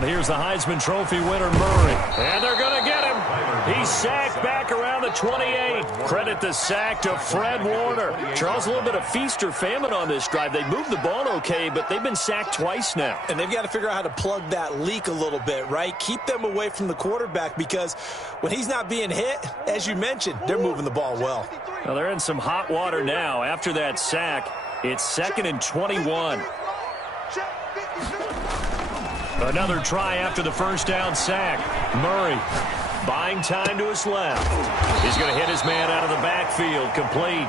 zone. Here's the Heisman Trophy winner, Murray. And they're going to get him. He's sacked back around the 28. Credit the sack to Fred Warner. Charles, a little bit of feast or famine on this drive. They moved the ball okay, but they've been sacked twice now. And they've got to figure out how to plug that leak a little bit, right? Keep them away from the quarterback, because when he's not being hit, as you mentioned, they're moving the ball well. Well, they're in some hot water now. After that sack, it's 2nd and 21. Another try after the first down sack. Murray buying time to his left. He's going to hit his man out of the backfield. Complete.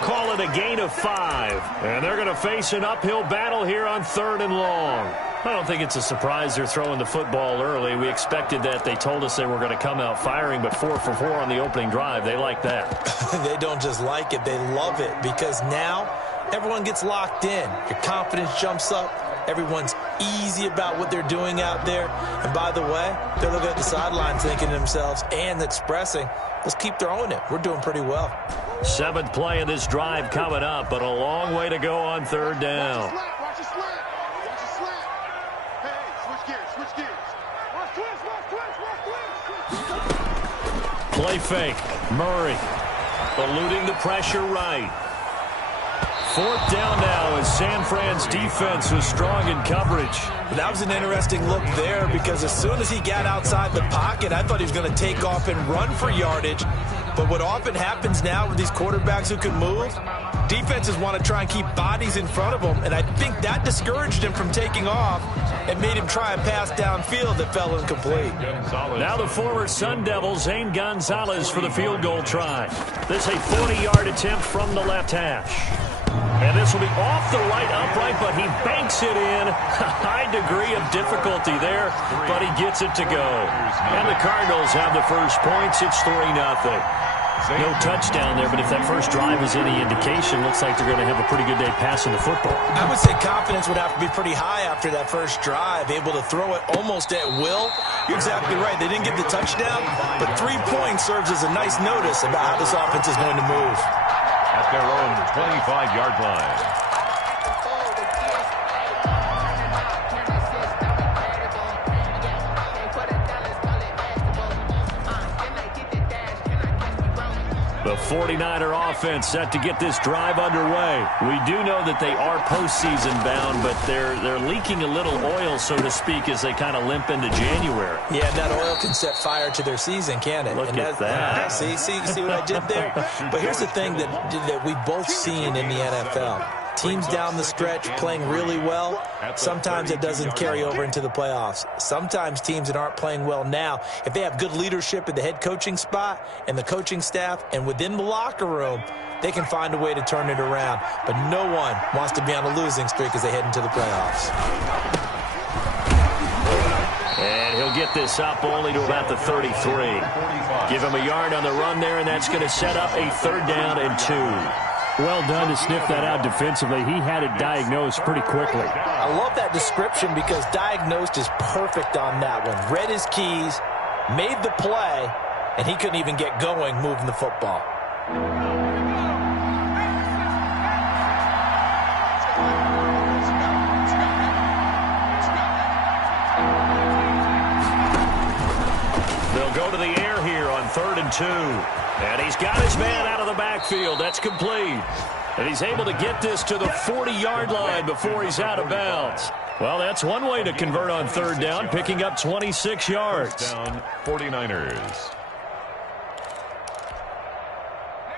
Call it a gain of 5. And they're going to face an uphill battle here on 3rd and long. I don't think it's a surprise they're throwing the football early. We expected that. They told us they were going to come out firing, but 4 for 4 on the opening drive. They like that. They don't just like it. They love it, because now everyone gets locked in. Your confidence jumps up. Everyone's easy about what they're doing out there. And by the way, they're looking at the sidelines thinking to themselves and expressing, let's keep throwing it. We're doing pretty well. 7th play of this drive coming up, but a long way to go on 3rd down. Watch the slant. Watch the slant. Hey, switch gears. Watch twist. Play fake. Murray eluding the pressure right. 4th down now as San Fran's defense was strong in coverage. That was an interesting look there, because as soon as he got outside the pocket, I thought he was going to take off and run for yardage. But what often happens now with these quarterbacks who can move, defenses want to try and keep bodies in front of them, and I think that discouraged him from taking off and made him try a pass downfield that fell incomplete. Now the former Sun Devil, Zane Gonzalez, for the field goal try. This a 40-yard attempt from the left hash. And this will be off the right upright, but he banks it in. A high degree of difficulty there, but he gets it to go. And the Cardinals have the first points. It's 3-0. No touchdown there, but if that first drive is any indication, looks like they're going to have a pretty good day passing the football. I would say confidence would have to be pretty high after that first drive, able to throw it almost at will. You're exactly right. They didn't get the touchdown, but 3 points serves as a nice notice about how this offense is going to move. At their own 25-yard line. The 49er offense set to get this drive underway. We do know that they are postseason bound, but they're leaking a little oil, so to speak, as they kind of limp into January. Yeah, that oil can set fire to their season, can't it? Look at that. See what I did there? But here's the thing that we've both seen in the NFL. Teams down the stretch playing really well, sometimes it doesn't carry over into the playoffs. Sometimes teams that aren't playing well now, if they have good leadership at the head coaching spot and the coaching staff and within the locker room, they can find a way to turn it around. But no one wants to be on a losing streak as they head into the playoffs. And he'll get this up only to about the 33. Give him a yard on the run there, and that's going to set up a 3rd down and 2. Well done to sniff that out defensively. He had it diagnosed pretty quickly. I love that description, because diagnosed is perfect on that one. Read his keys, made the play, and he couldn't even get going moving the football. They'll go to the air here on 3rd and 2. And he's got his man out of the backfield. That's complete. And he's able to get this to the 40-yard line before he's out of bounds. Well, that's one way to convert on 3rd down, picking up 26 yards. Down 49ers.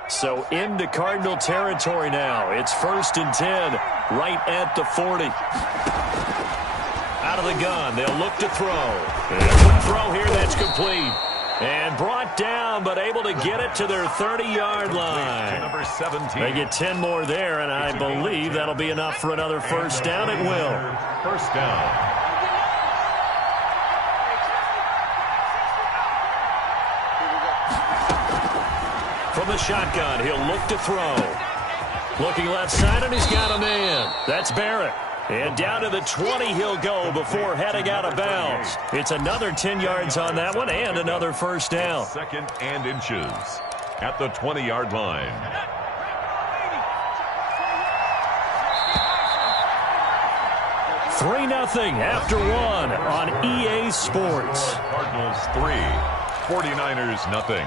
So into Cardinal territory now. It's 1st and 10, right at the 40. Out of the gun, they'll look to throw. And throw here, that's complete. And brought down, but able to get it to their 30-yard line. Number 17. They get 10 more there, and I believe that'll be enough for another first down. It will. First down. From the shotgun, he'll look to throw. Looking left side, and he's got a man. That's Barrett. And down to the 20 he'll go before heading out of bounds. It's another 10 yards on that one and another first down. 2nd and inches at the 20-yard line. 3-0 after one on EA Sports. Cardinals 3, 49ers nothing.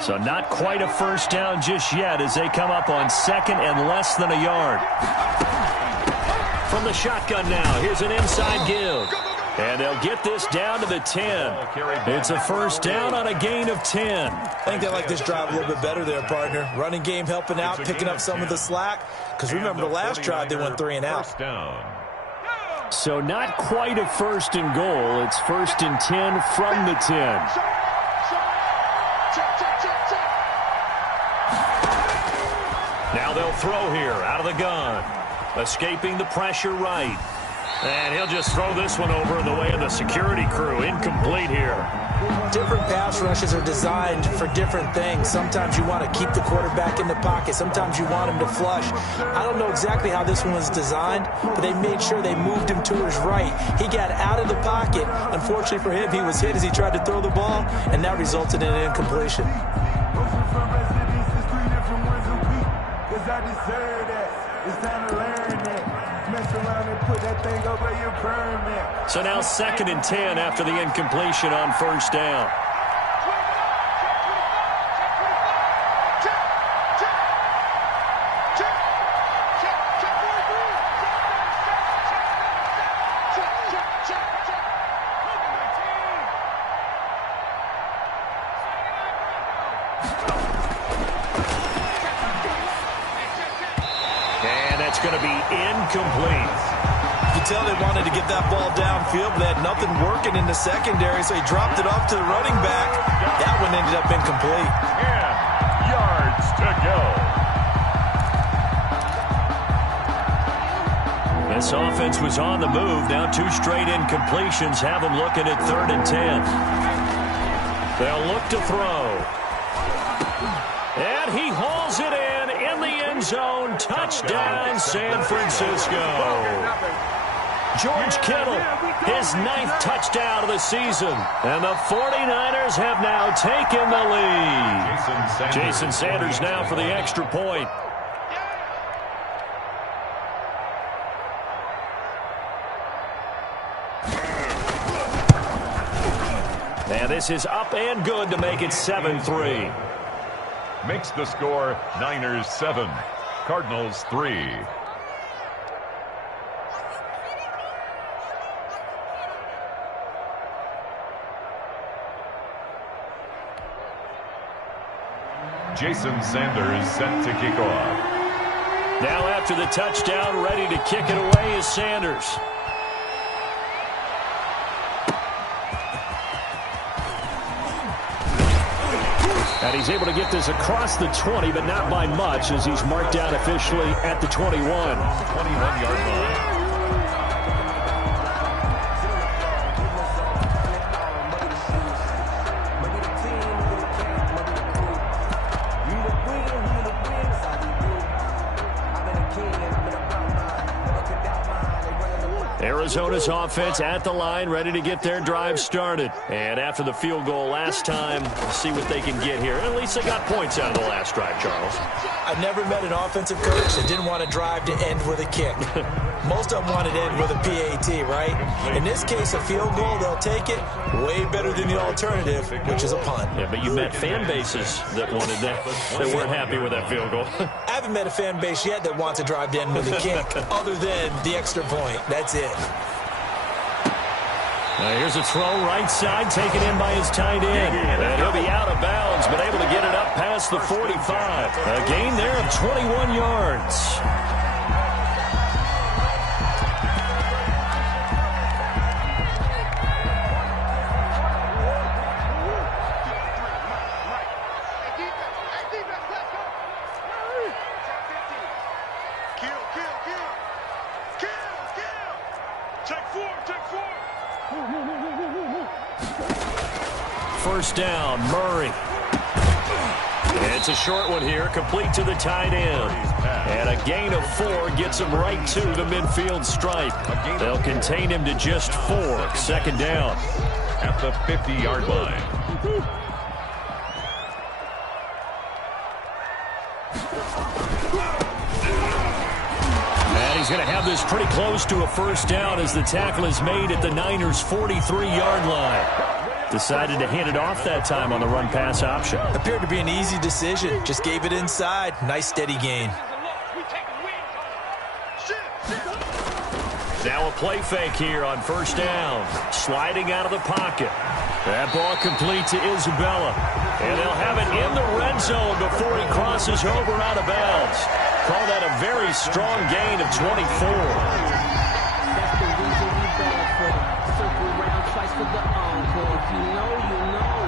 So not quite a first down just yet as they come up on second and less than a yard. From the shotgun now, here's an inside give. And they'll get this down to the 10. It's a first down on a gain of 10. I think they like this drive a little bit better there, partner. Running game helping out, picking up some of the slack. Because remember the last drive, they went 3 and out. So not quite a first and goal. It's first and 10 from the 10. Now they'll throw here out of the gun. Escaping the pressure right. And he'll just throw this one over in the way of the security crew. Incomplete here. Different pass rushes are designed for different things. Sometimes you want to keep the quarterback in the pocket. Sometimes you want him to flush. I don't know exactly how this one was designed, but they made sure they moved him to his right. He got out of the pocket. Unfortunately for him, he was hit as he tried to throw the ball, and that resulted in an incompletion. So now second and 10 after the incompletion on first down. And that's going to be incomplete. You tell they wanted to get that ball downfield, but they had nothing working in the secondary, so he dropped it off to the running back. That one ended up incomplete. 10 yards to go. This offense was on the move. Now 2 straight incompletions have them looking at 3rd and 10. They'll look to throw. And he hauls it in the end zone. Touchdown, San Francisco. George Kittle, his 9th touchdown of the season. And the 49ers have now taken the lead. Jason Sanders now for the extra point. And this is up and good to make it 7-3. Makes the score Niners 7, Cardinals 3. Jason Sanders set to kick off. Now after the touchdown, ready to kick it away is Sanders. And he's able to get this across the 20, but not by much, as he's marked down officially at the 21. 21-yard line. Arizona's offense at the line, ready to get their drive started. And after the field goal last time, see what they can get here. At least they got points out of the last drive, Charles. I've never met an offensive coach that didn't want to drive to end with a kick. Most of them wanted to end with a PAT, right? In this case, a field goal, they'll take it. Way better than the alternative, which is a punt. Yeah, but you met fan bases that wanted that, that weren't happy with that field goal. I haven't met a fan base yet that wants to drive to end with a kick, other than the extra point. That's it. Now here's a throw right side, taken in by his tight end. And he'll be out of bounds, but able to get it up past the 45. A gain there of 21 yards. First down, Murray. It's a short one here, complete to the tight end. And a gain of 4 gets him right to the midfield stripe. They'll contain him to just 4. Second down. At the 50-yard line. And he's going to have this pretty close to a first down as the tackle is made at the Niners' 43-yard line. Decided to hand it off that time on the run-pass option. Appeared to be an easy decision. Just gave it inside. Nice steady gain. Now a play fake here on first down. Sliding out of the pocket. That ball complete to Isabella. And they'll have it in the red zone before he crosses over out of bounds. Call that a very strong gain of 24. That's the reason we bad for them. Circle round twice for the encore. If you know, you know.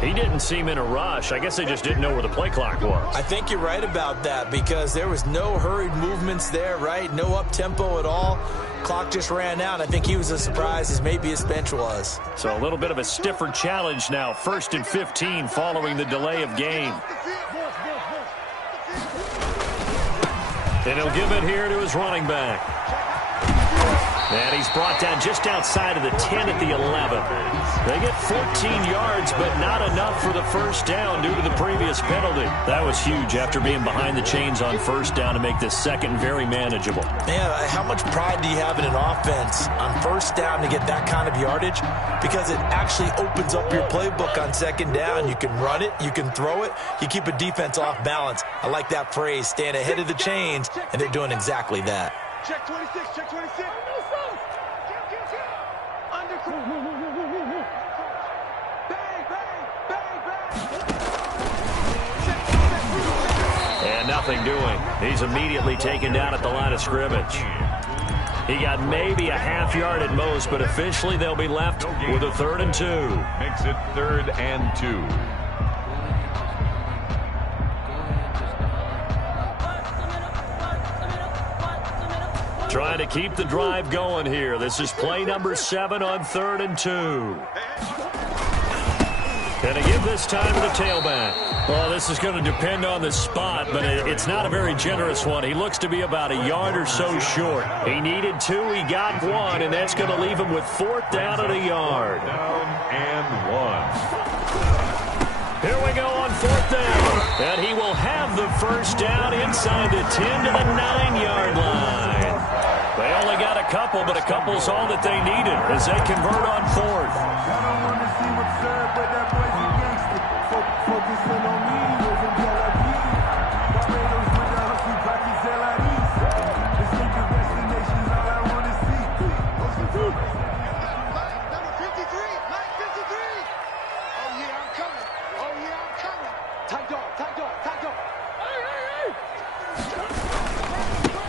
He didn't seem in a rush. I guess they just didn't know where the play clock was. I think you're right about that because there was no hurried movements there, right? No up-tempo at all. Clock just ran out. I think he was as surprised as maybe his bench was. So a little bit of a stiffer challenge now. 1st and 15 following the delay of game. And he'll give it here to his running back. And he's brought down just outside of the 10 at the 11. They get 14 yards, but not enough for the first down due to the previous penalty. That was huge after being behind the chains on first down to make this second very manageable. Man, how much pride do you have in an offense on first down to get that kind of yardage? Because it actually opens up your playbook on second down. You can run it, you can throw it, you keep a defense off balance. I like that phrase, staying ahead of the chains, and they're doing exactly that. Check 26, check 26. And nothing doing. He's immediately taken down at the line of scrimmage. He got maybe a half yard at most, but officially they'll be left with a 3rd and 2. Makes it 3rd and 2. Trying to keep the drive going here. This is play number 7 on 3rd and 2. Going to give this time to the tailback. Well, this is going to depend on the spot, but it's not a very generous one. He looks to be about a yard or so short. He needed 2, he got 1, and that's going to leave him with 4th down at a yard. Down and 1. Here we go on 4th down. And he will have the first down inside the 10 to the 9-yard line. They only got a couple, but a couple's all that they needed as they convert on 4th.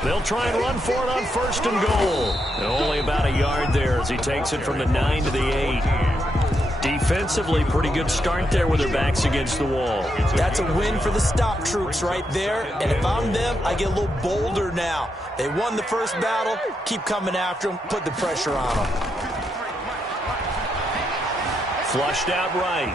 They'll try and run for it on 1st and goal. And only about a yard there as he takes it from the 9 to the 8. Defensively, pretty good start there with their backs against the wall. That's a win for the stop troops right there. And if I'm them, I get a little bolder now. They won the first battle. Keep coming after them. Put the pressure on them. Flushed out right.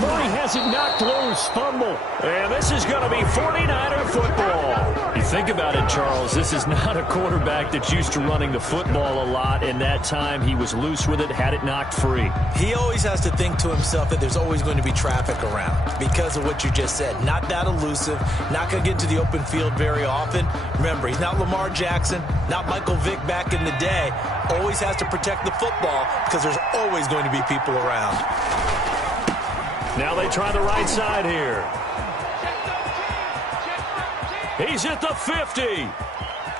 Murray has it knocked loose. Fumble. And this is going to be 49er football. You think about it, Charles. This is not a quarterback that's used to running the football a lot, and that time he was loose with it, had it knocked free. He always has to think to himself that there's always going to be traffic around because of what you just said. Not that elusive, not going to get into the open field very often. Remember, he's not Lamar Jackson, not Michael Vick back in the day. Always has to protect the football because there's always going to be people around. Now they try the right side here. He's at the 50,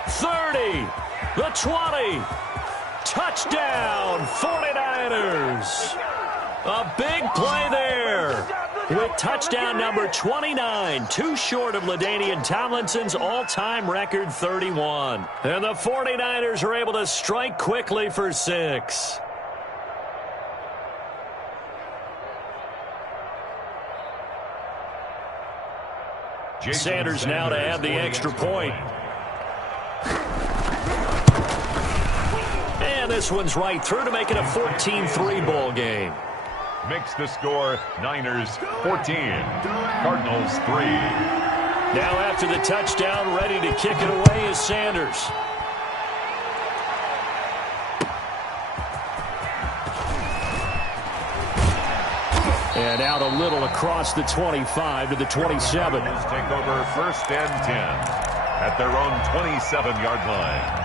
30, the 20. Touchdown, 49ers. A big play there with touchdown number 29, too short of LaDainian Tomlinson's all-time record 31. And the 49ers are able to strike quickly for 6. Sanders now to add the extra point. And this one's right through to make it a 14-3 ball game. Makes the score Niners 14, Cardinals 3. Now after the touchdown, ready to kick it away is Sanders. And out a little across the 25 to the 27. Cardinals take over 1st and 10 at their own 27-yard line.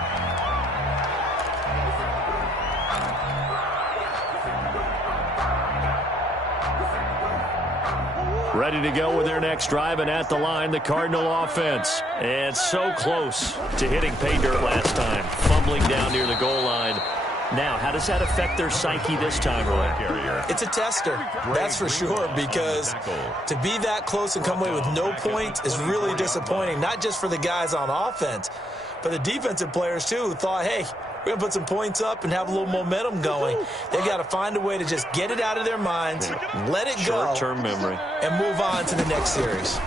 Ready to go with their next drive, and at the line, the Cardinal offense. And so close to hitting pay dirt last time, fumbling down near the goal line. Now, how does that affect their psyche this time around? It's a tester, that's for sure, because to be that close and come away with no points is really disappointing, not just for the guys on offense, but the defensive players, too, who thought, hey, we're going to put some points up and have a little momentum going. They've got to find a way to just get it out of their minds, let it go, short-term memory, and move on to the next series.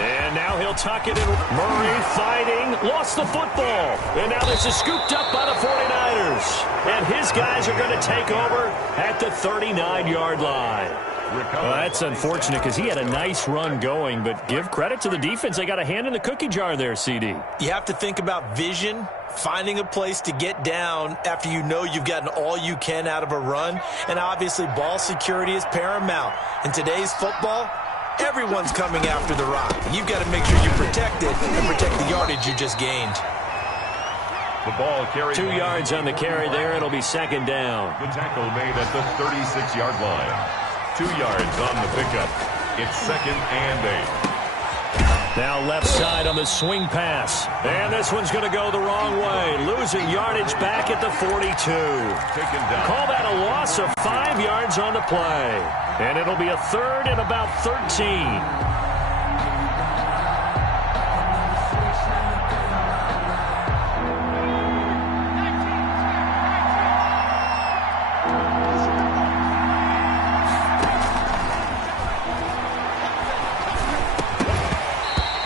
And now he'll tuck it in. Murray fighting, lost the football. And now this is scooped up by the 49ers. And his guys are going to take over at the 39-yard line. Well, that's unfortunate because he had a nice run going, but give credit to the defense. They got a hand in the cookie jar there, CD. You have to think about vision, finding a place to get down after you know you've gotten all you can out of a run. And obviously ball security is paramount. In today's football, everyone's coming after the rock. You've got to make sure you protect it and protect the yardage you just gained. The ball carried 2 yards on the carry there. It'll be second down. The tackle made at the 36-yard line. 2 yards on the pickup. It's 2nd and 8. Now left side on the swing pass. And this one's going to go the wrong way. Losing yardage back at the 42. Taken down. Call that a loss of 5 yards on the play. And it'll be a 3rd and about 13.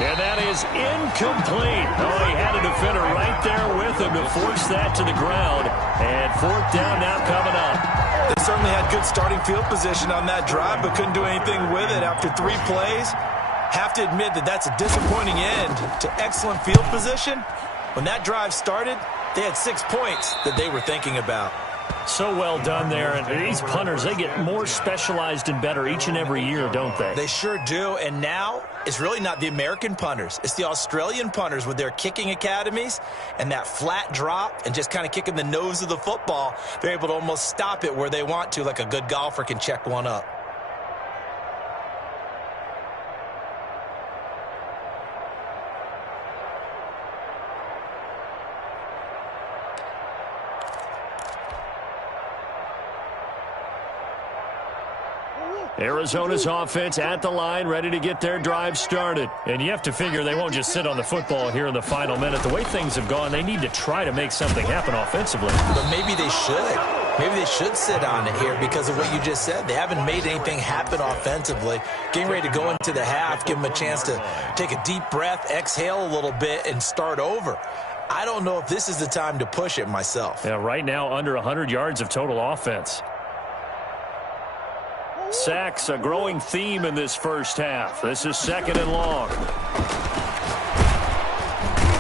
And that is incomplete. Oh, he had a defender right there with him to force that to the ground. And 4th down now coming up. They certainly had good starting field position on that drive, but couldn't do anything with it after 3 plays. Have to admit that that's a disappointing end to excellent field position. When that drive started, they had 6 points that they were thinking about. So well done there. And these punters, they get more specialized and better each and every year, don't they? They sure do. And now it's really not the American punters. It's the Australian punters with their kicking academies and that flat drop and just kind of kicking the nose of the football. They're able to almost stop it where they want to, like a good golfer can check one up. Arizona's offense at the line, ready to get their drive started. And you have to figure they won't just sit on the football here in the final minute. The way things have gone, they need to try to make something happen offensively. But maybe they should. Maybe they should sit on it here because of what you just said. They haven't made anything happen offensively. Getting ready to go into the half, give them a chance to take a deep breath, exhale a little bit, and start over. I don't know if this is the time to push it myself. Yeah, right now under 100 yards of total offense. Sacks, a growing theme in this first half. This is 2nd and long.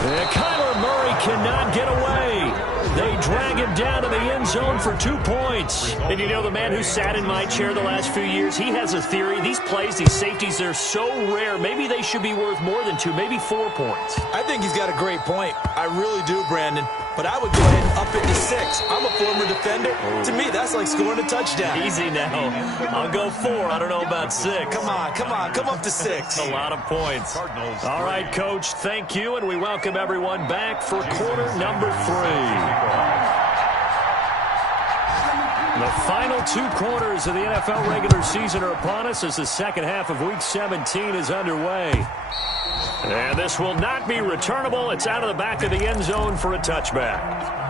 And Kyler Murray cannot get away. They drag him down to the end zone for 2 points. And you know, the man who sat in my chair the last few years, he has a theory. These plays, these safeties, they're so rare. Maybe they should be worth more than 2, maybe 4 points. I think he's got a great point. I really do, Brandon. But I would go ahead and up it to 6. I'm a former defender. To me, that's like scoring a touchdown. Easy now. I'll go 4. I don't know about 6. Come on. Come up to 6. A lot of points. All right, Coach, thank you, and we welcome everyone back for quarter number 3. The final 2 quarters of the NFL regular season are upon us as the second half of Week 17 is underway. And this will not be returnable. It's out of the back of the end zone for a touchback.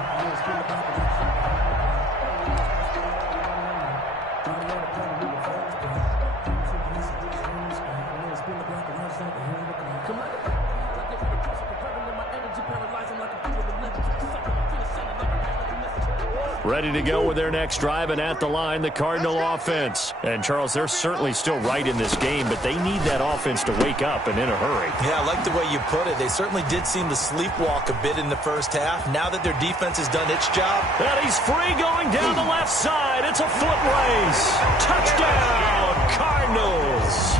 Ready to go with their next drive, and at the line, the Cardinal offense. And, Charles, they're certainly still right in this game, but they need that offense to wake up and in a hurry. Yeah, I like the way you put it. They certainly did seem to sleepwalk a bit in the first half. Now that their defense has done its job. And he's free going down the left side. It's a foot race. Touchdown, Cardinals.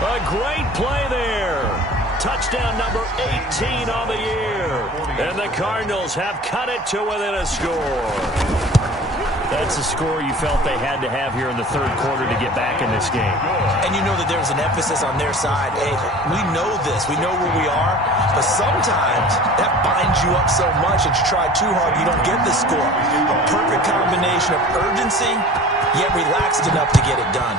A great play there. Touchdown number 18 on the year. And the Cardinals have cut it to within a score. That's a score you felt they had to have here in the third quarter to get back in this game. And you know that there's an emphasis on their side. Hey, we know this. We know where we are. But sometimes that binds you up so much that you try too hard, you don't get the score. A perfect combination of urgency, yet relaxed enough to get it done.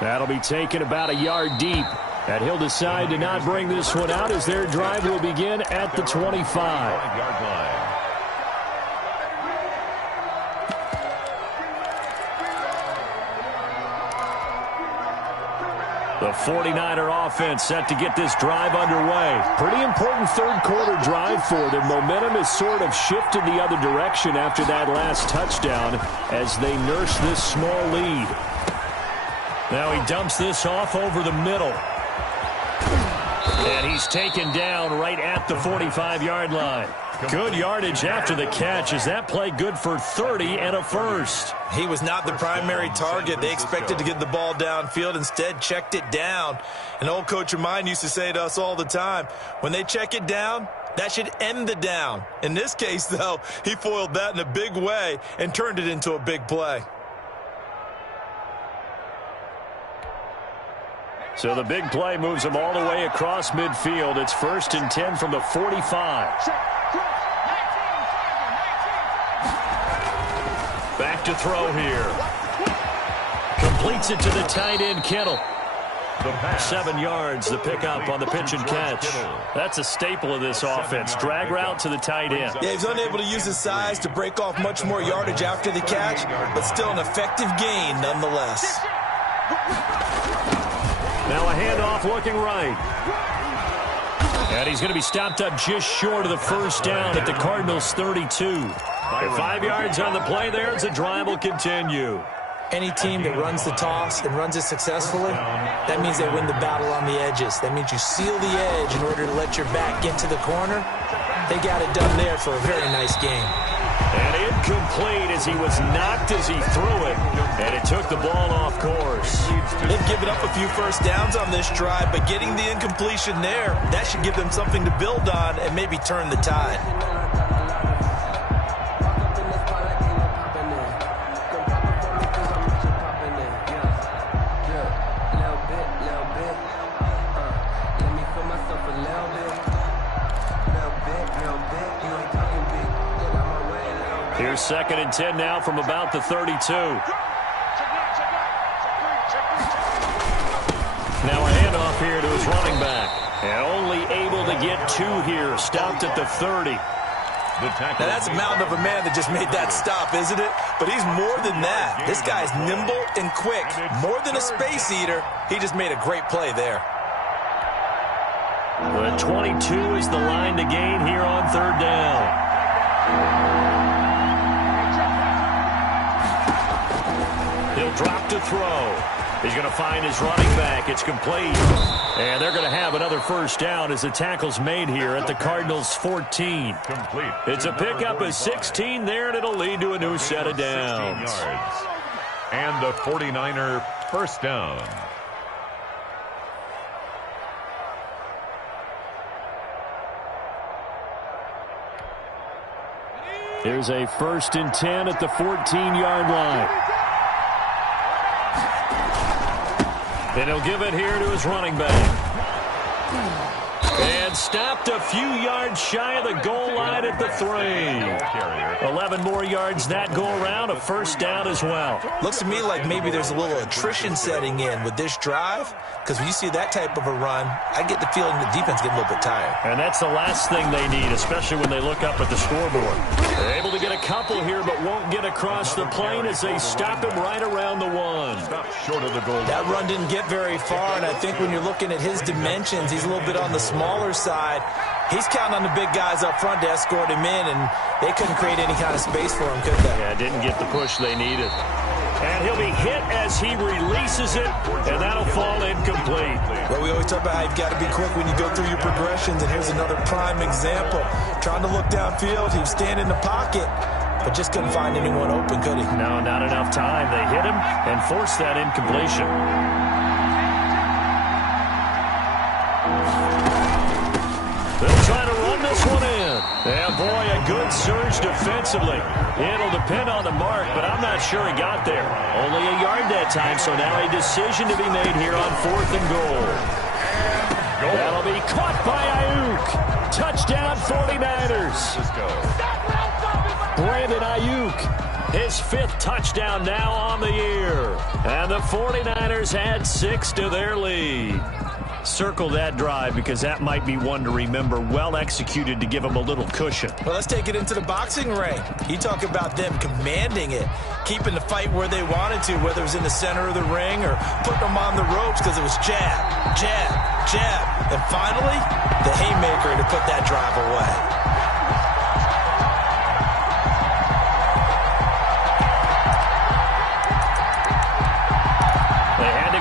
That'll be taken about a yard deep. And he'll decide to not bring this one out as their drive will begin at the 25. The 49er offense set to get this drive underway. Pretty important third quarter drive for them. Momentum has sort of shifted the other direction after that last touchdown as they nurse this small lead. Now he dumps this off over the middle. And he's taken down right at the 45-yard line. Good yardage after the catch. Is that play good for 30 and a first? He was not the primary target. They expected to get the ball downfield. Instead, checked it down. An old coach of mine used to say to us all the time, when they check it down, that should end the down. In this case, though, he foiled that in a big way and turned it into a big play. So the big play moves them all the way across midfield. It's 1st and 10 from the 45. Back to throw here. Completes it to the tight end, Kittle. 7 yards, the pickup on the pitch and catch. That's a staple of this offense. Drag route to the tight end. Yeah, he's unable to use his size to break off much more yardage after the catch, but still an effective gain nonetheless. Now a handoff looking right. And he's going to be stopped up just short of the first down at the Cardinals' 32. And 5 yards on the play there as the drive will continue. Any team that runs the toss and runs it successfully, that means they win the battle on the edges. That means you seal the edge in order to let your back get to the corner. They got it done there for a very nice game. And incomplete as he was knocked as he threw it. And it took the ball off course. They've given up a few first downs on this drive, but getting the incompletion there, that should give them something to build on and maybe turn the tide. Here's 2nd and 10 now from about the 32. Now a handoff here to his running back. And only able to get 2 here. Stopped at the 30. Now that's a mountain of a man that just made that stop, isn't it? But he's more than that. This guy's nimble and quick. More than a space eater. He just made a great play there. The 22 is the line to gain here on 3rd down. He'll drop to throw. He's going to find his running back. It's complete. And they're going to have another first down as the tackle's made here at the Cardinals' 14. Complete. It's a pickup of 16 there, and it'll lead to a new set of downs. Yards. And the 49er first down. Here's a 1st and 10 at the 14-yard line. And he'll give it here to his running back. And stopped a few yards shy of the goal line at the 3. 11 more yards that go around, a first down as well. Looks to me like maybe there's a little attrition setting in with this drive, because when you see that type of a run, I get the feeling the defense getting a little bit tired. And that's the last thing they need, especially when they look up at the scoreboard. They're able to get a couple here, but won't get across the plane as they stop him right around the 1. Stop short of the goal. That run didn't get very far, and I think when you're looking at his dimensions, he's a little bit on the smaller side. He's counting on the big guys up front to escort him in, and they couldn't create any kind of space for him, could they? Yeah, didn't get the push they needed. And he'll be hit as he releases it, and that'll fall incomplete. Well, we always talk about how you've got to be quick when you go through your progressions, and here's another prime example. Trying to look downfield, he was standing in the pocket, but just couldn't find anyone open, could he? No, not enough time. They hit him and forced that incompletion. They'll try to run this one in. And, boy, a good surge defensively. It'll depend on the mark, but I'm not sure he got there. Only a yard that time, so now a decision to be made here on 4th and goal. That'll be caught by Ayuk. Touchdown 49ers. Brandon Ayuk, his 5th touchdown now on the year. And the 49ers add 6 to their lead. Circle that drive because that might be one to remember. Well executed to give them a little cushion. Well, let's take it into the boxing ring. You talk about them commanding it, keeping the fight where they wanted to, whether it was in the center of the ring or putting them on the ropes because it was jab, jab, jab. And finally, the haymaker to put that drive away.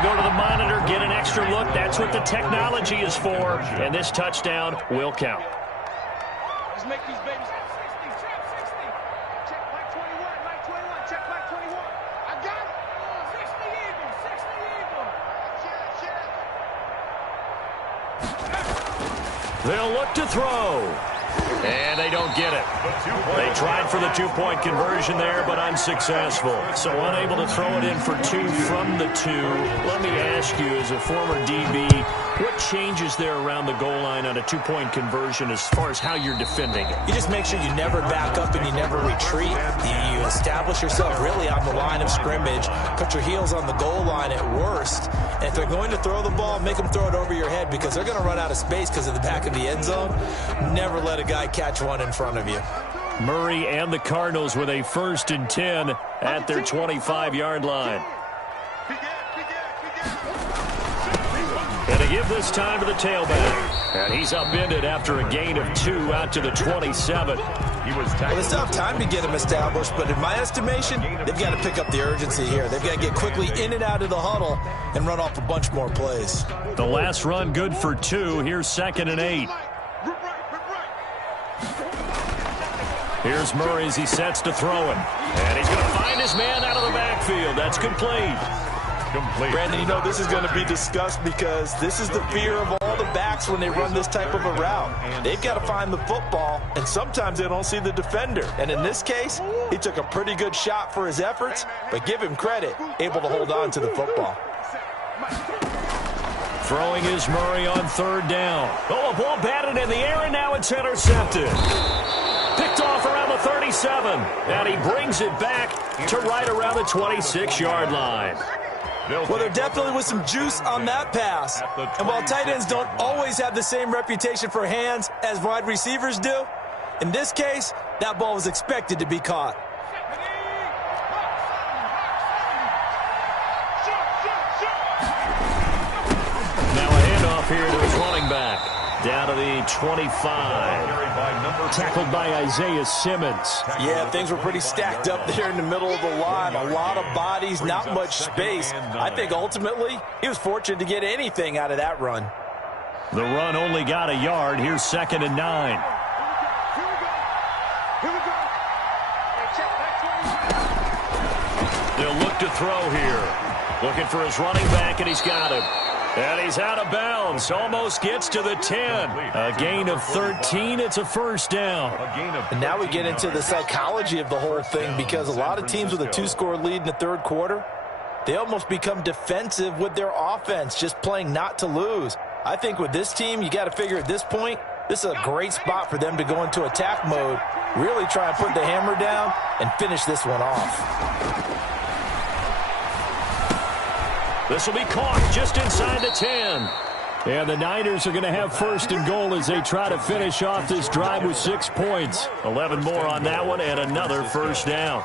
Go to the monitor, get an extra look. That's what the technology is for. And this touchdown will count. Let's make these babies. 60, check 60. Check like 21, like 21, check like 21. I got it. 60 Eagles, 60 Eagles. They'll look to throw. And they don't get it. They tried for the 2-point conversion there, but unsuccessful. So unable to throw it in for 2 from the 2. Let me ask you, as a former DB, what changes there around the goal line on a 2-point conversion as far as how you're defending it? You just make sure you never back up and you never retreat. You establish yourself really on the line of scrimmage, put your heels on the goal line at worst. And if they're going to throw the ball, make them throw it over your head because they're going to run out of space because of the back of the end zone. Never let a guy catch one in front of you. Murray and the Cardinals with a 1st and 10 at their 25-yard line. And to give this time to the tailback. And he's upended after a gain of 2 out to the 27. Well, they still have time to get him established, but in my estimation, they've got to pick up the urgency here. They've got to get quickly in and out of the huddle and run off a bunch more plays. The last run good for 2. Here's 2nd and 8. Here's Murray as he sets to throw him. And he's going to find his man out of the backfield. That's complete. Brandon, you know this is going to be discussed because this is the fear of all the backs when they run this type of a route. They've got to find the football, and sometimes they don't see the defender. And in this case, he took a pretty good shot for his efforts, but give him credit, able to hold on to the football. Throwing is Murray on 3rd down. Oh, a ball batted in the air, and now it's intercepted. Picked off around the 37, and he brings it back to right around the 26-yard line. Well, there definitely was some juice on that pass. And while tight ends don't always have the same reputation for hands as wide receivers do, in this case, that ball was expected to be caught. Now a handoff here to his running back. Down to the 25. Tackled by Isaiah Simmons. Yeah, things were pretty stacked up there in the middle of the line. A lot of bodies, not much space. I think ultimately he was fortunate to get anything out of that run. The run only got a yard. Here's 2nd and 9. They'll look to throw here. Looking for his running back, and he's got him. And he's out of bounds. Almost gets to the 10. A gain of 13. It's a 1st down. And now we get into the psychology of the whole thing because a lot of teams with a 2-score lead in the 3rd quarter, they almost become defensive with their offense, just playing not to lose. I think with this team, you got to figure at this point, this is a great spot for them to go into attack mode, really try and put the hammer down and finish this one off. This will be caught just inside the 10. And the Niners are going to have 1st and goal as they try to finish off this drive with 6 points. 11 more on that one and another 1st down.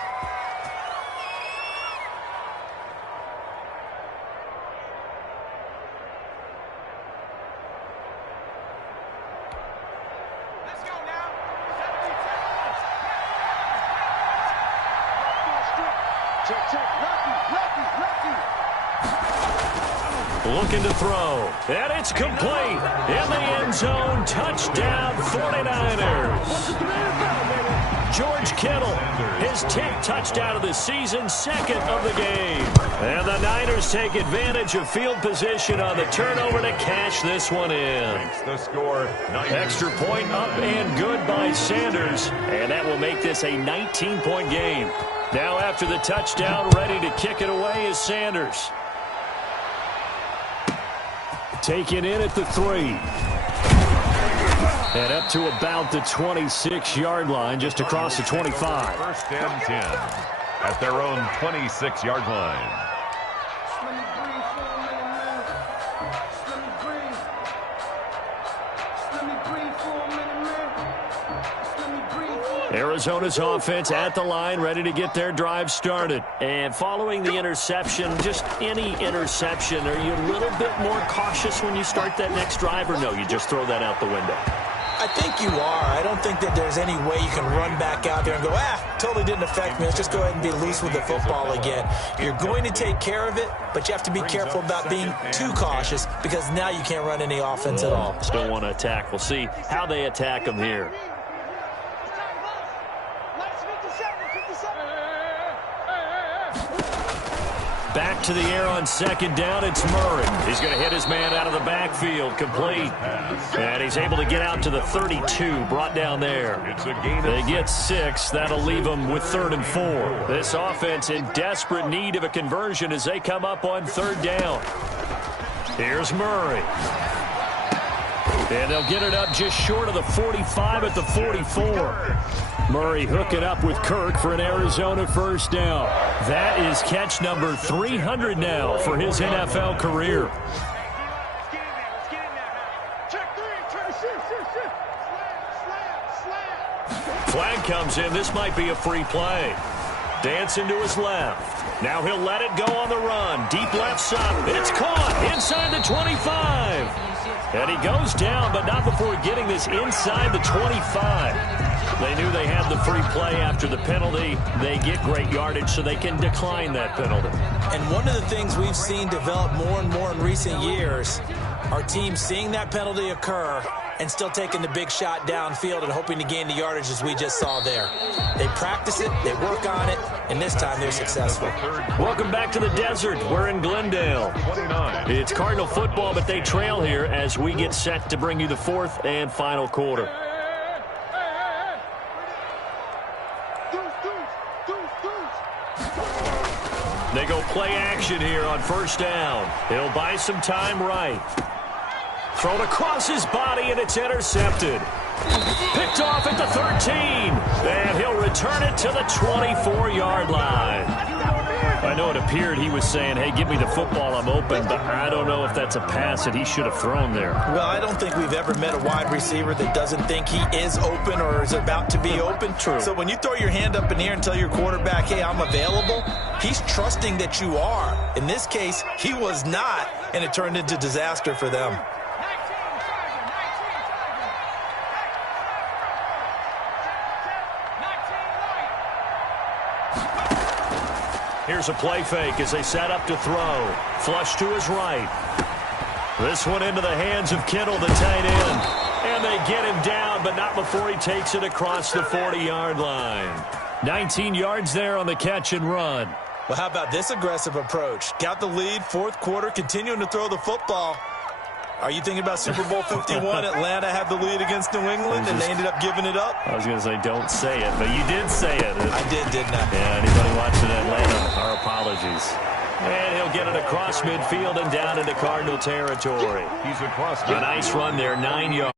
looking to throw. And it's complete. In the end zone. Touchdown, 49ers. George Kittle, his 10th touchdown of the season, second of the game. And the Niners take advantage of field position on the turnover to cash this one in. The score, Extra point up and good by Sanders. And that will make this a 19-point game. Now after the touchdown, ready to kick it away is Sanders. Taken in at the 3. And up to about the 26-yard line, just across the 25. First and 10 at their own 26-yard line. Arizona's offense at the line, ready to get their drive started. And following the interception, just any interception, are you a little bit more cautious when you start that next drive, or no, you just throw that out the window? I think you are. I don't think that there's any way you can run back out there and go, totally didn't affect me. Let's just go ahead and be loose with the football again. You're going to take care of it, but you have to be careful about being too cautious because now you can't run any offense at all. Still want to attack. We'll see how they attack them here. Back to the air on second down, it's Murray. He's going to hit his man out of the backfield, complete. And he's able to get out to the 32, brought down there. They get 6. That'll leave them with 3rd and 4. This offense in desperate need of a conversion as they come up on 3rd down. Here's Murray. And they'll get it up just short of the 45 at the 44. Murray hooking up with Kirk for an Arizona first down. That is catch number 300 now for his NFL career. Flag comes in. This might be a free play. Dancing to his left. Now he'll let it go on the run. Deep left side. It's caught inside the 25. And he goes down, but not before getting this inside the 25. They knew they had the free play after the penalty. They get great yardage, so they can decline that penalty. And one of the things we've seen develop more and more in recent years, our team seeing that penalty occur and still taking the big shot downfield and hoping to gain the yardage as we just saw there. They practice it, they work on it, and this time they're successful. Welcome back to the desert. We're in Glendale. It's Cardinal football, but they trail here as we get set to bring you the 4th and final quarter. They go play action here on first down. He'll buy some time right. Thrown across his body, and it's intercepted. Picked off at the 13. And he'll return it to the 24-yard line. I know it appeared he was saying, hey, give me the football, I'm open, but I don't know if that's a pass that he should have thrown there. Well, I don't think we've ever met a wide receiver that doesn't think he is open or is about to be open. True. So when you throw your hand up in the air and tell your quarterback, hey, I'm available, he's trusting that you are. In this case, he was not, and it turned into disaster for them. Here's a play fake as they set up to throw. Flush to his right. This one into the hands of Kittle, the tight end. And they get him down, but not before he takes it across the 40-yard line. 19 yards there on the catch and run. Well, how about this aggressive approach? Got the lead, 4th quarter, continuing to throw the football. Are you thinking about Super Bowl 51? Atlanta had the lead against New England, and they ended up giving it up? I was going to say don't say it, but you did say it. I did, didn't I? Yeah, anybody watching Atlanta, our apologies. And he'll get it across midfield and down into Cardinal territory. He's across. A nice run there, 9 yards.